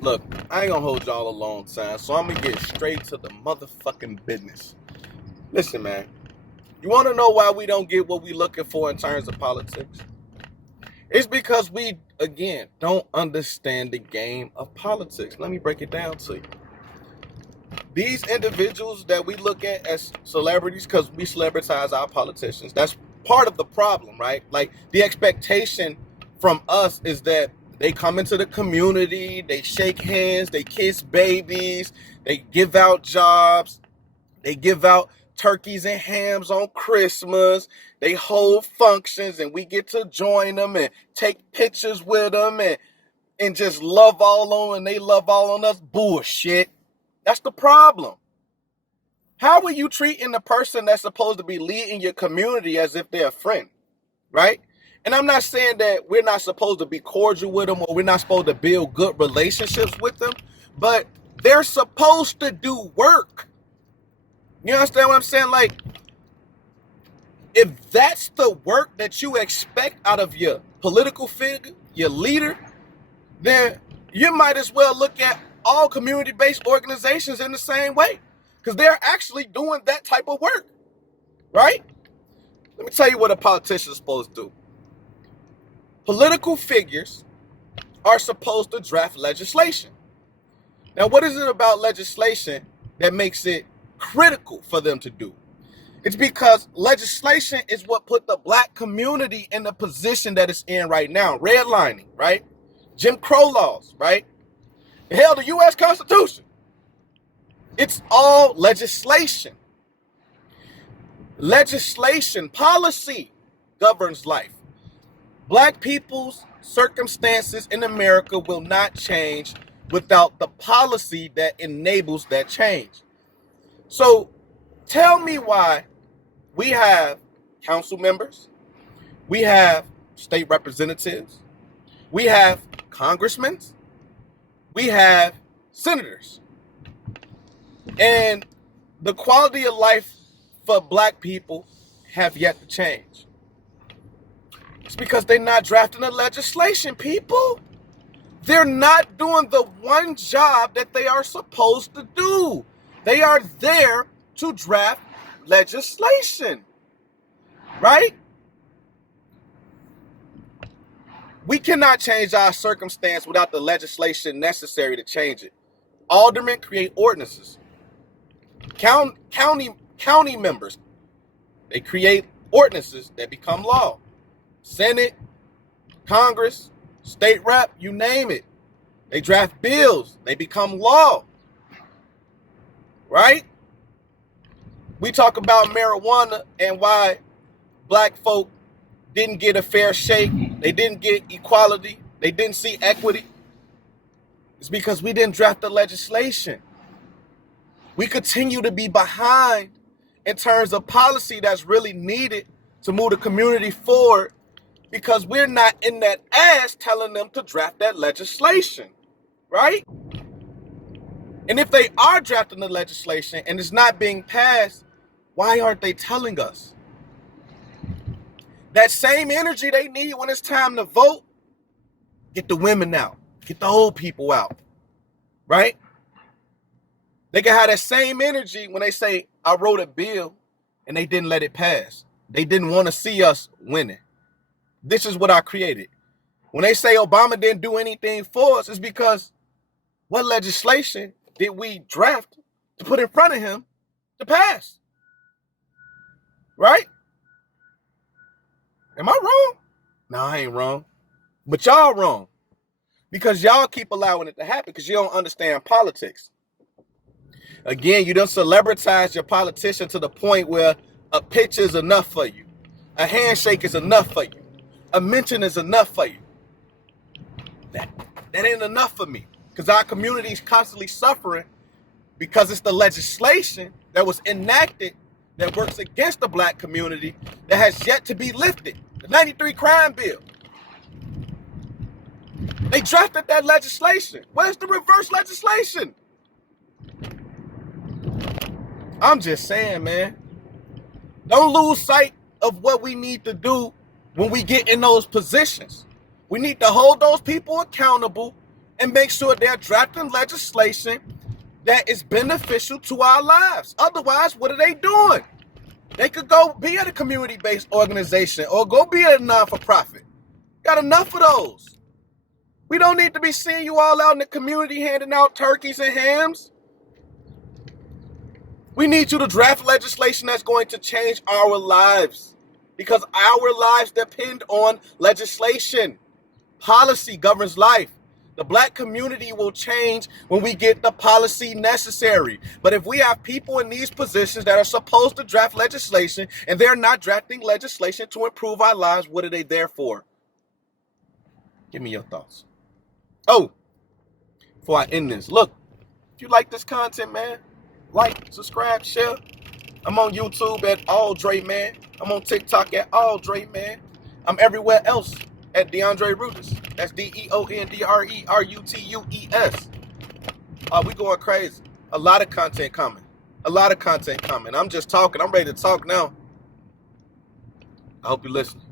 Look, I ain't gonna hold y'all a long time, so I'm gonna get straight to the motherfucking business. Listen, man, you wanna know why we don't get what we looking for in terms of politics? It's because we, again, don't understand the game of politics. Let me break it down to you. These individuals that we look at as celebrities, because we celebritize our politicians, that's part of the problem, right? Like, the expectation from us is that they come into the community, they shake hands, they kiss babies, they give out jobs, they give out turkeys and hams on Christmas, they hold functions, and we get to join them and take pictures with them and just love all on, and they love all on us. Bullshit. That's the problem. How are you treating the person that's supposed to be leading your community as if they're a friend, right? And I'm not saying that we're not supposed to be cordial with them or we're not supposed to build good relationships with them, but they're supposed to do work. You understand what I'm saying? Like, if that's the work that you expect out of your political figure, your leader, then you might as well look at all community-based organizations in the same way, because they're actually doing that type of work, right? Let me tell you what a politician is supposed to do. Political figures are supposed to draft legislation. Now, what is it about legislation that makes it critical for them to do? It's because legislation is what put the black community in the position that it's in right now. Redlining, right? Jim Crow laws, right? Hell, the U.S. Constitution. It's all legislation. Legislation, policy governs life. Black people's circumstances in America will not change without the policy that enables that change. So tell me why we have council members, we have state representatives, we have congressmen, we have senators, and the quality of life for black people have yet to change. It's because they're not drafting the legislation, people. They're not doing the one job that they are supposed to do. They are there to draft legislation, right? We cannot change our circumstance without the legislation necessary to change it. Aldermen create ordinances. County members, they create ordinances that become law. Senate, Congress, state rep, you name it. They draft bills, they become law, right? We talk about marijuana and why black folk didn't get a fair shake, they didn't get equality, they didn't see equity. It's because we didn't draft the legislation. We continue to be behind in terms of policy that's really needed to move the community forward, because we're not in that ass telling them to draft that legislation, right? And if they are drafting the legislation and it's not being passed, why aren't they telling us? That same energy they need when it's time to vote, get the women out, get the old people out, right? They can have that same energy when they say, I wrote a bill and they didn't let it pass. They didn't want to see us winning. This is what I created. When they say Obama didn't do anything for us, it's because what legislation did we draft to put in front of him to pass? Right? Am I wrong? No, I ain't wrong. But y'all wrong. Because y'all keep allowing it to happen because you don't understand politics. Again, you done celebritize your politician to the point where a picture is enough for you. A handshake is enough for you. A mention is enough for you. That ain't enough for me, because our community is constantly suffering because it's the legislation that was enacted that works against the black community that has yet to be lifted. The 93 crime bill. They drafted that legislation. Where's the reverse legislation? I'm just saying, man. Don't lose sight of what we need to do when we get in those positions. We need to hold those people accountable and make sure they're drafting legislation that is beneficial to our lives. Otherwise, what are they doing? They could go be at a community-based organization or go be at a non-for-profit. Got enough of those. We don't need to be seeing you all out in the community handing out turkeys and hams. We need you to draft legislation that's going to change our lives, because our lives depend on legislation. Policy governs life. The black community will change when we get the policy necessary. But if we have people in these positions that are supposed to draft legislation and they're not drafting legislation to improve our lives, what are they there for? Give me your thoughts. Oh, before I end this, look, if you like this content, man, like, subscribe, share. I'm on YouTube at AllDreMan. I'm on TikTok at AllDreMan. I'm everywhere else at DeAndre Rutus. That's DeOndreRutues. We going crazy. A lot of content coming. I'm just talking. I'm ready to talk now. I hope you're listening.